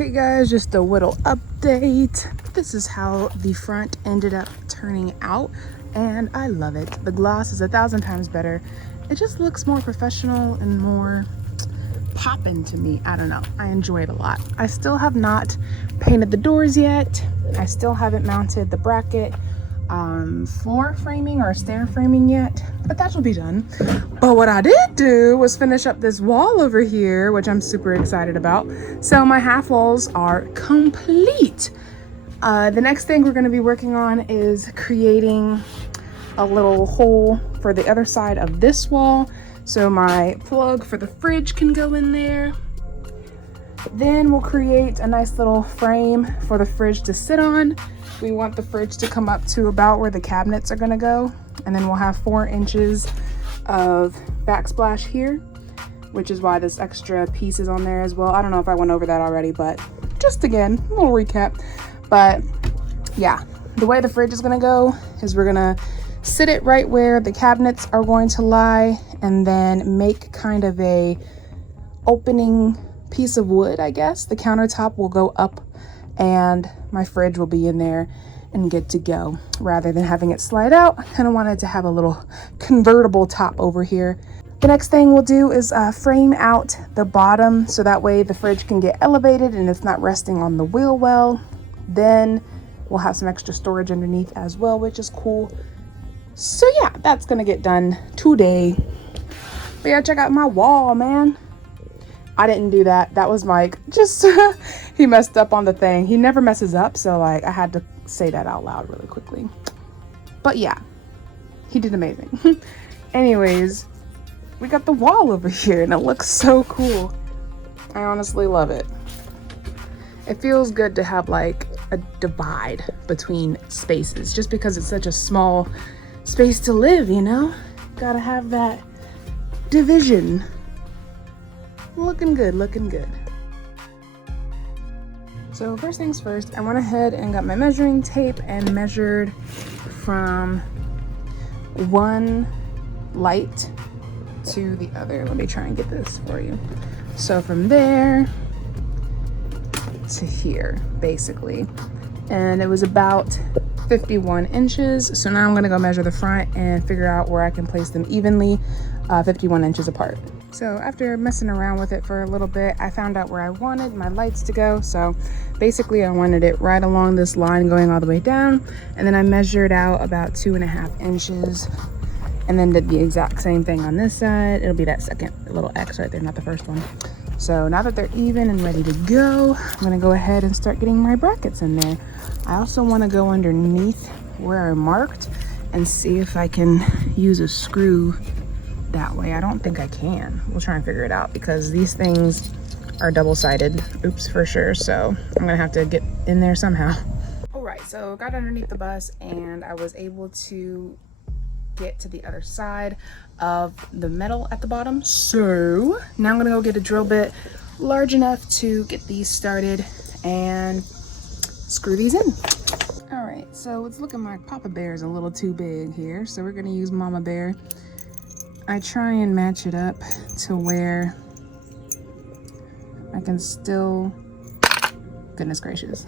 Okay guys, just a little update. This is how the front ended up turning out and I love it. The gloss is 1,000 times better. It just looks more professional and more poppin' to me. I don't know, I enjoy it a lot. I still have not painted the doors yet. I still haven't mounted the bracket floor framing or stair framing yet, but that will be done. But what I did do was finish up this wall over here, which I'm super excited about. So my half walls are complete. The next thing we're going to be working on is creating a little hole for the other side of this wall, so my plug for the fridge can go in there. Then we'll create a nice little frame for the fridge to sit on. We want the fridge to come up to about where the cabinets are gonna go. And then we'll have 4 inches of backsplash here, which is why this extra piece is on there as well. I don't know if I went over that already, but just again, a little recap. But yeah, the way the fridge is gonna go is we're gonna sit it right where the cabinets are going to lie and then make kind of a opening piece of wood, I guess. The countertop will go up and my fridge will be in there and good to go. Rather than having it slide out, I kind of wanted to have a little convertible top over here. The next thing we'll do is frame out the bottom so that way the fridge can get elevated and it's not resting on the wheel well. Then we'll have some extra storage underneath as well, which is cool. So yeah, that's gonna get done today. But yeah, check out my wall, man. I didn't do that. That was Mike. Just he messed up on the thing. He never messes up, so like I had to say that out loud really quickly. But yeah, he did amazing. Anyways, we got the wall over here and it looks so cool. I honestly love it. It feels good to have like a divide between spaces just because it's such a small space to live, you know? Gotta have that division. Looking good, looking good. So first things first, I went ahead and got my measuring tape and measured from one light to the other. Let me try and get this for you. So from there to here, basically. And it was about 51 inches. So now I'm gonna go measure the front and figure out where I can place them evenly, 51 inches apart. So after messing around with it for a little bit, I found out where I wanted my lights to go. So basically I wanted it right along this line going all the way down. And then I measured out about 2.5 inches and then did the exact same thing on this side. It'll be that second little X right there, not the first one. So now that they're even and ready to go, I'm gonna go ahead and start getting my brackets in there. I also wanna go underneath where I marked and see if I can use a screw that way. I don't think I can. We'll try and figure it out because these things are double-sided. Oops, for sure. So I'm gonna have to get in there somehow. All right, so got underneath the bus and I was able to get to the other side of the metal at the bottom. So now I'm gonna go get a drill bit large enough to get these started and screw these in. All right, so it's looking like Papa Bear is a little too big here, so we're gonna use Mama Bear. I try and match it up to where I can still, goodness gracious,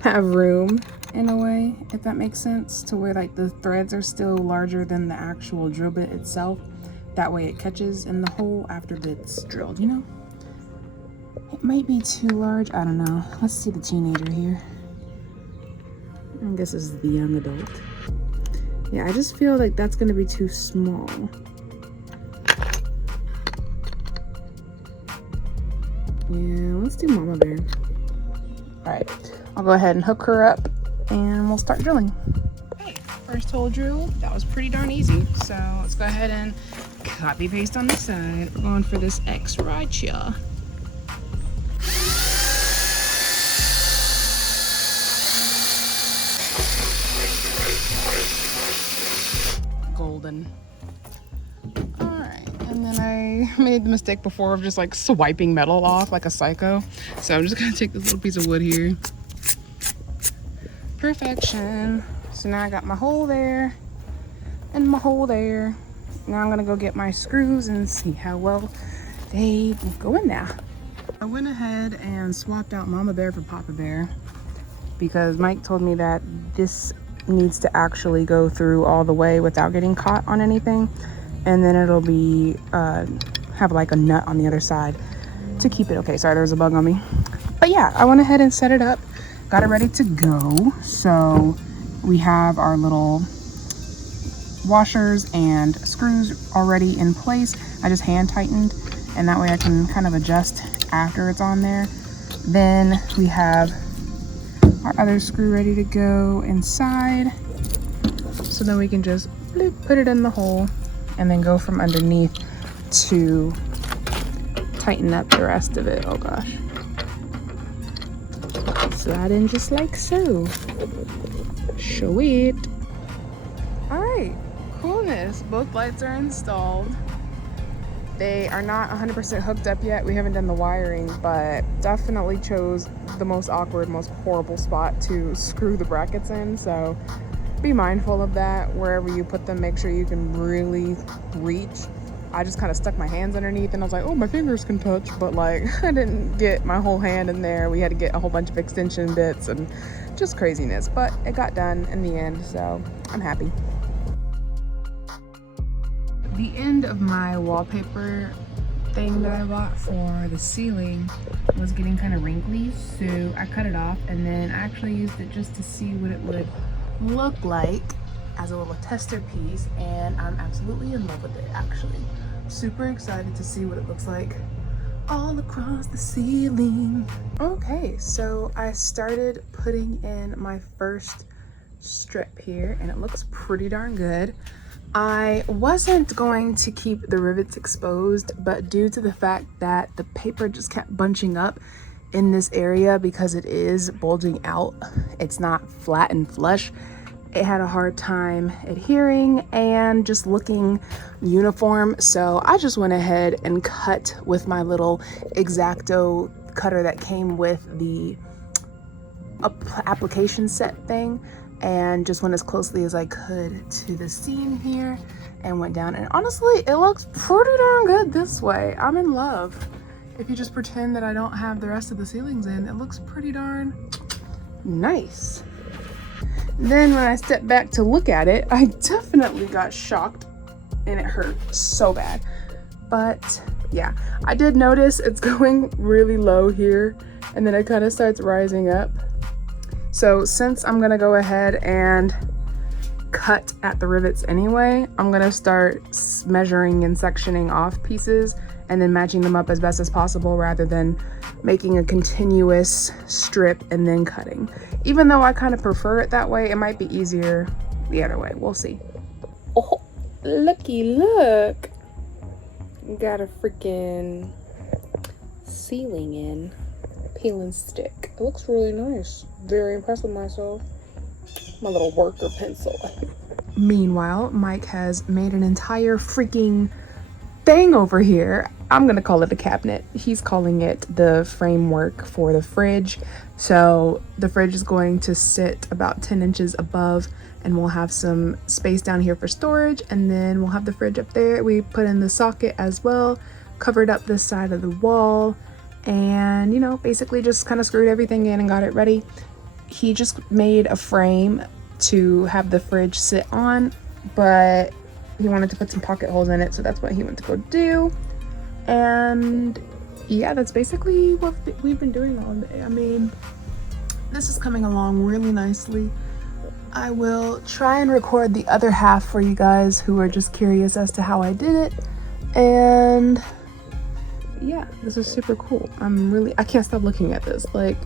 have room in a way, if that makes sense, to where like the threads are still larger than the actual drill bit itself. That way it catches in the hole after it's drilled, you know? It might be too large, I don't know. Let's see the teenager here. I guess this is the young adult. Yeah, I just feel like that's gonna be too small. Yeah, let's do Mama Bear. All right, I'll go ahead and hook her up and we'll start drilling. Okay, first hole drill, that was pretty darn easy. So let's go ahead and copy paste on this side. We're going for this X right here. Golden. And then I made the mistake before of just like swiping metal off like a psycho. So I'm just gonna take this little piece of wood here. Perfection. So now I got my hole there and my hole there. Now I'm gonna go get my screws and see how well they go in there. I went ahead and swapped out Mama Bear for Papa Bear because Mike told me that this needs to actually go through all the way without getting caught on anything, and then it'll be have like a nut on the other side to keep it okay. Sorry, there was a bug on me. But yeah, I went ahead and set it up, got it ready to go. So we have our little washers and screws already in place. I just hand tightened, and that way I can kind of adjust after it's on there. Then we have our other screw ready to go inside, so then we can just bloop, put it in the hole and then go from underneath to tighten up the rest of it. Oh gosh, slide in just like so. Show it. All right, coolness. Both lights are installed. They are not 100% hooked up yet. We haven't done the wiring, but definitely chose the most awkward, most horrible spot to screw the brackets in. So be mindful of that. Wherever you put them, make sure you can really reach. I just kind of stuck my hands underneath and I was like, oh, my fingers can touch, but like I didn't get my whole hand in there. We had to get a whole bunch of extension bits and just craziness, but it got done in the end, so I'm happy. The end of my wallpaper thing that I bought for the ceiling was getting kind of wrinkly, so I cut it off, and then I actually used it just to see what it would look like as a little tester piece, and I'm absolutely in love with it. Actually super excited to see what it looks like all across the ceiling. Okay, so I started putting in my first strip here, and it looks pretty darn good. I wasn't going to keep the rivets exposed, but due to the fact that the paper just kept bunching up in this area because it is bulging out, it's not flat and flush, it had a hard time adhering and just looking uniform. So I just went ahead and cut with my little X-Acto cutter that came with the application set thing, and just went as closely as I could to the seam here and went down. And honestly, it looks pretty darn good this way. I'm in love. If you just pretend that I don't have the rest of the ceilings in, it looks pretty darn nice. Then when I stepped back to look at it, I definitely got shocked and it hurt so bad. But yeah, I did notice it's going really low here and then it kind of starts rising up. So since I'm gonna go ahead and cut at the rivets anyway, I'm gonna start measuring and sectioning off pieces and then matching them up as best as possible rather than making a continuous strip and then cutting. Even though I kind of prefer it that way, it might be easier the other way. We'll see. Oh, looky look. Got a freaking ceiling in. Peel and stick. It looks really nice. Very impressed with myself. My little worker pencil. Meanwhile, Mike has made an entire freaking thing over here. I'm gonna call it a cabinet. He's calling it the framework for the fridge. So the fridge is going to sit about 10 inches above, and we'll have some space down here for storage, and then we'll have the fridge up there. We put in the socket as well, covered up this side of the wall, and you know, basically just kind of screwed everything in and got it ready. He just made a frame to have the fridge sit on, but he wanted to put some pocket holes in it, so that's what he went to go do. And yeah, that's basically what we've been doing all day. I mean, this is coming along really nicely. I will try and record the other half for you guys who are just curious as to how I did it. And yeah, this is super cool. I can't stop looking at this. Like,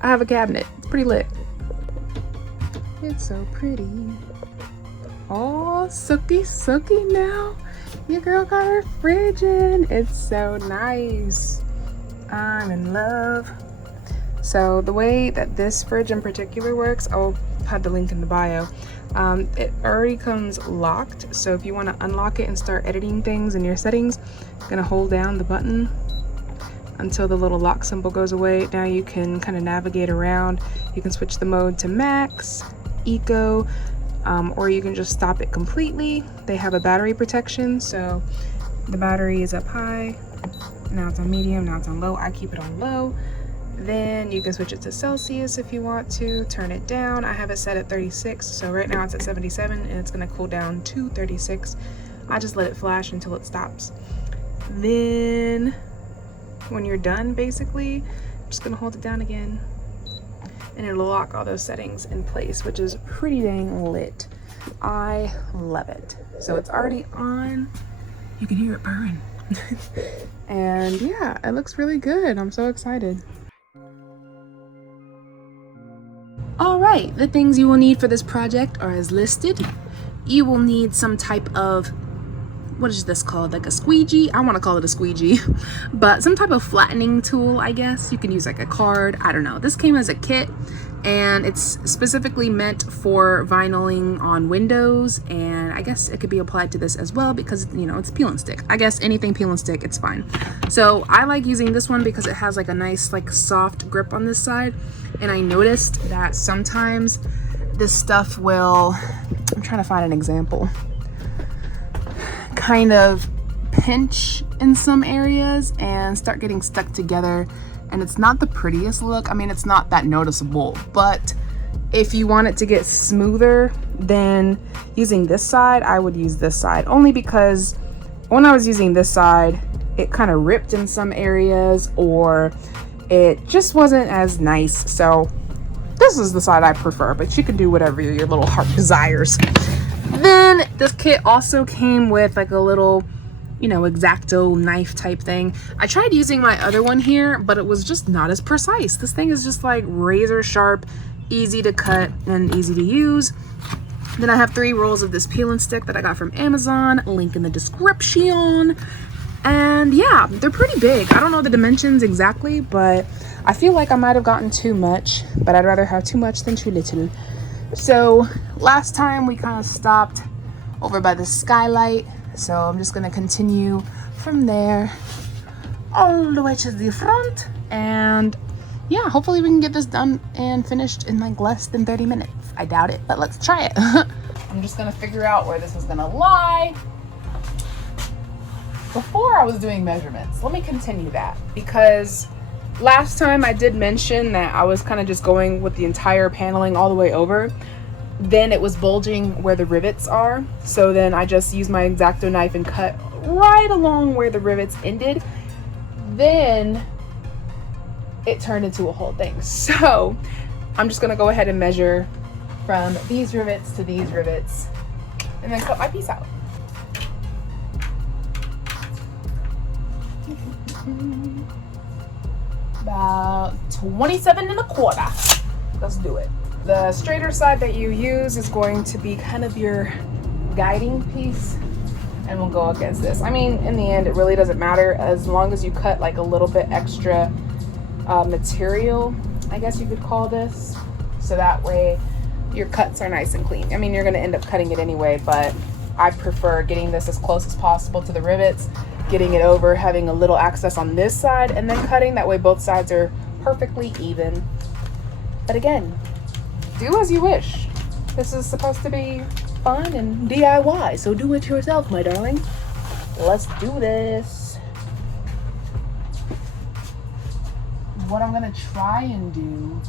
I have a cabinet. It's pretty lit. It's so pretty. Oh, Sookie now. Your girl got her fridge in. It's so nice. I'm in love. So the way that this fridge in particular works, I'll have the link in the bio. It already comes locked. So if you want to unlock it and start editing things in your settings, you're gonna hold down the button until the little lock symbol goes away. Now you can kind of navigate around. You can switch the mode to max, eco, or you can just stop it completely. They have a battery protection, so the battery is up high now it's on medium, now it's on low. I keep it on low. Then you can switch it to Celsius if you want to, turn it down. I have it set at 36, so right now it's at 77 and it's gonna cool down to 36. I just let it flash until it stops. Then when you're done, basically, I'm just gonna hold it down again and it'll lock all those settings in place, which is pretty dang lit. I love it. So it's already on. You can hear it purring. And yeah, it looks really good. I'm so excited. All right, the things you will need for this project are as listed. You will need some type of, what is this called? Like a squeegee? I want to call it a squeegee, but some type of flattening tool, I guess. You can use like a card. I don't know. This came as a kit and it's specifically meant for vinyling on windows, and I guess it could be applied to this as well because, you know, it's peel and stick. I guess anything peel and stick, it's fine. So I like using this one because it has like a nice like soft grip on this side, and I noticed that sometimes this stuff will, I'm trying to find an example, kind of pinch in some areas and start getting stuck together, and it's not the prettiest look. I mean, it's not that noticeable, but if you want it to get smoother than using this side, I would use this side, only because when I was using this side, it kind of ripped in some areas or it just wasn't as nice. So this is the side I prefer, but you can do whatever your little heart desires. Then this kit also came with like a little, you know, X-Acto knife type thing. I tried using my other one here, but it was just not as precise. This thing is just like razor sharp, easy to cut and easy to use. Then I have 3 rolls of this peel and stick that I got from Amazon, link in the description. And yeah, they're pretty big. I don't know the dimensions exactly, but I feel like I might have gotten too much, but I'd rather have too much than too little. So last time we kind of stopped over by the skylight, so I'm just gonna continue from there all the way to the front, and yeah, hopefully we can get this done and finished in like less than 30 minutes. I doubt it, but let's try it. I'm just gonna figure out where this is gonna lie. Before I was doing measurements, let me continue that, because last time I did mention that I was kind of just going with the entire paneling all the way over. Then it was bulging where the rivets are, so then I just used my X-Acto knife and cut right along where the rivets ended. Then it turned into a whole thing. So I'm just gonna go ahead and measure from these rivets to these rivets and then cut my piece out. About 27.25. Let's do it. The straighter side that you use is going to be kind of your guiding piece, and we'll go against this. I mean, in the end, it really doesn't matter as long as you cut like a little bit extra material, I guess you could call this, so that way your cuts are nice and clean. I mean, you're going to end up cutting it anyway, but I prefer getting this as close as possible to the rivets, getting it over, having a little access on this side, and then cutting. That way both sides are perfectly even. But again, do as you wish. This is supposed to be fun and DIY, so do it yourself, my darling. Let's do this. What I'm gonna try and do,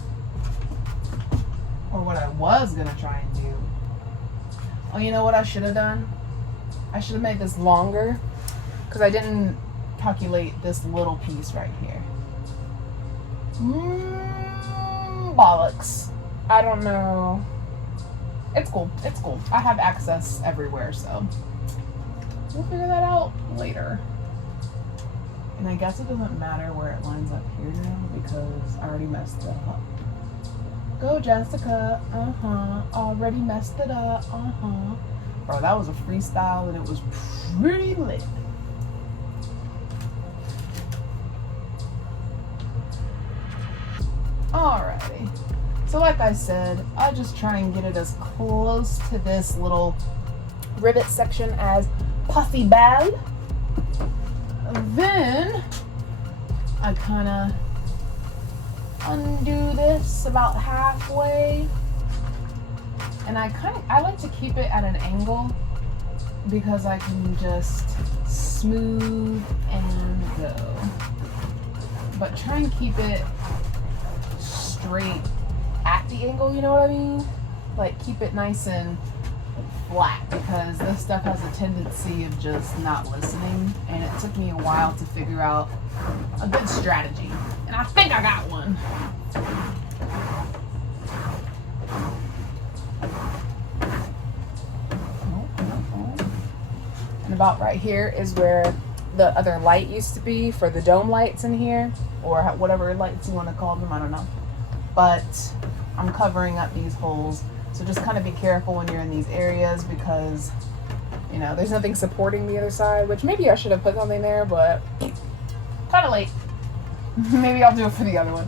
or what I was gonna try and do, oh, you know what I should have done? I should have made this longer, because I didn't calculate this little piece right here. Bollocks. I don't know. It's cool. It's cool. I have access everywhere, so we'll figure that out later. And I guess it doesn't matter where it lines up here now because I already messed it up. Go, Jessica. Already messed it up. Bro, that was a freestyle and it was pretty lit. Alrighty. So like I said, I just try and get it as close to this little rivet section as possible. Then I kind of undo this about halfway, and I like to keep it at an angle because I can just smooth and go. But try and keep it straight at the angle, you know what I mean? Like keep it nice and flat, because this stuff has a tendency of just not listening, and it took me a while to figure out a good strategy, and I think I got one. And about right here is where the other light used to be for the dome lights in here, or whatever lights you want to call them, I don't know. But I'm covering up these holes, so just kind of be careful when you're in these areas, because you know there's nothing supporting the other side, which maybe I should have put something there, but kind of late. Maybe I'll do it for the other one.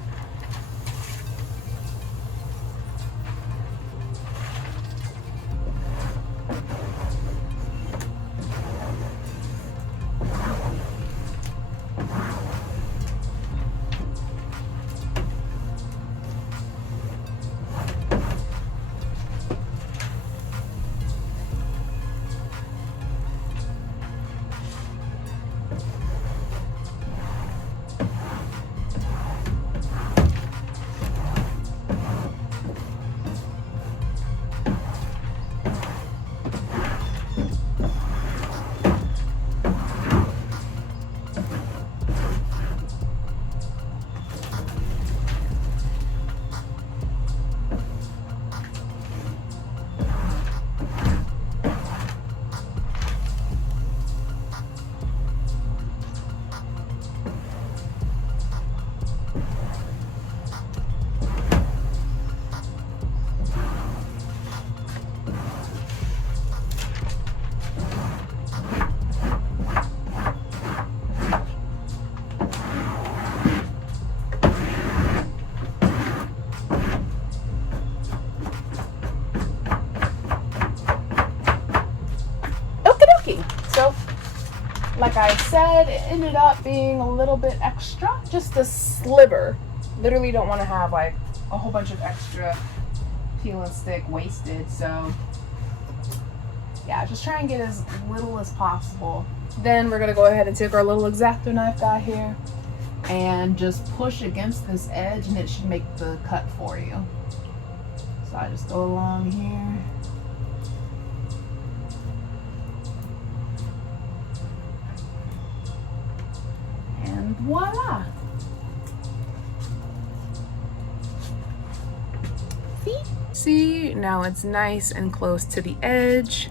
So, like I said, it ended up being a little bit extra, just a sliver. Literally don't want to have like a whole bunch of extra peel and stick wasted. So yeah, just try and get as little as possible. Then we're gonna go ahead and take our little X-Acto knife guy here and just push against this edge, and it should make the cut for you. So I just go along here. And voila! See, now it's nice and close to the edge,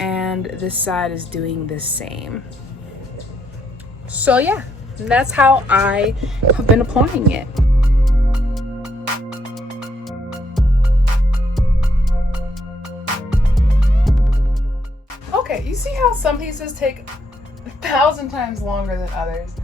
and this side is doing the same. So yeah, that's how I have been applying it. Okay, you see how some pieces take 1,000 times longer than others?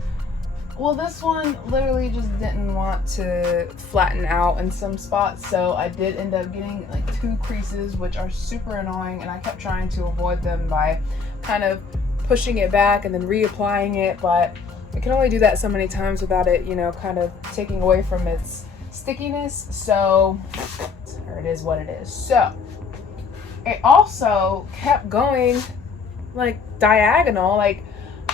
Well, this one literally just didn't want to flatten out in some spots, so I did end up getting like 2 creases, which are super annoying, and I kept trying to avoid them by kind of pushing it back and then reapplying it, but I can only do that so many times without it, you know, kind of taking away from its stickiness. So, or it is what it is. So, it also kept going like diagonal, like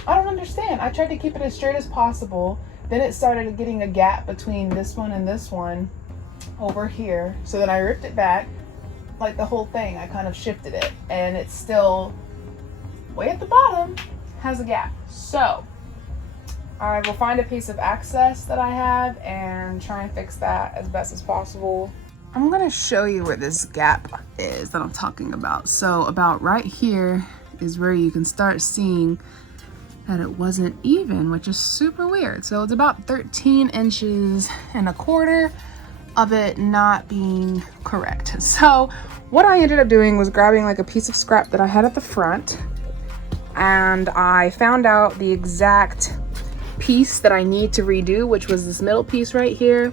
I don't understand. I tried to keep it as straight as possible. Then it started getting a gap between this one and this one over here. So then I ripped it back, like the whole thing. I kind of shifted it, and it's still way at the bottom, has a gap. So I will find a piece of access that I have and try and fix that as best as possible. I'm gonna show you where this gap is that I'm talking about. So about right here is where you can start seeing that it wasn't even, which is super weird. So it's about 13 inches and a quarter of it not being correct. So what I ended up doing was grabbing like a piece of scrap that I had at the front, and I found out the exact piece that I need to redo, which was this middle piece right here.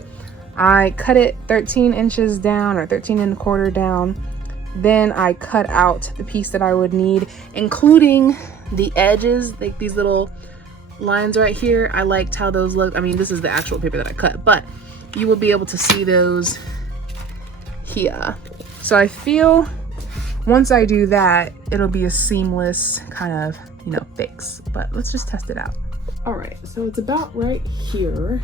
I cut it 13 inches down, or 13 and a quarter down. Then I cut out the piece that I would need, including the edges, like these little lines right here. I liked how those look. I mean, this is the actual paper that I cut, but you will be able to see those here. So I feel once I do that, it'll be a seamless kind of you know, fix, but let's just test it out. All right, so it's about right here.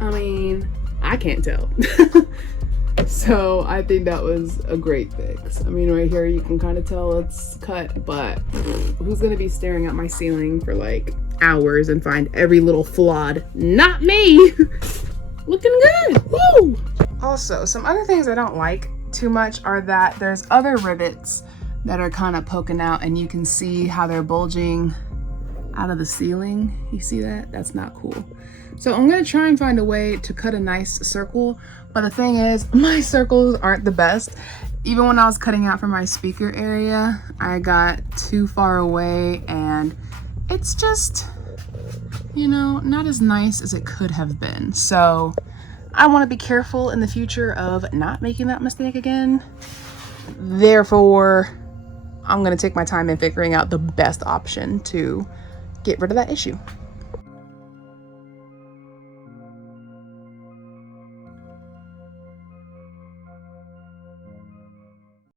I mean, I can't tell. So I think that was a great fix. I mean, right here you can kind of tell it's cut, but who's gonna be staring at my ceiling for like hours and find every little flawed? Not me. Looking good. Woo! Also, some other things I don't like too much are that there's other rivets that are kind of poking out, and you can see how they're bulging out of the ceiling. You see that? That's not cool. So I'm gonna try and find a way to cut a nice circle, but the thing is, my circles aren't the best. Even when I was cutting out for my speaker area, I got too far away, and it's just, you know, not as nice as it could have been. So I want to be careful in the future of not making that mistake again. Therefore, I'm gonna take my time in figuring out the best option to get rid of that issue.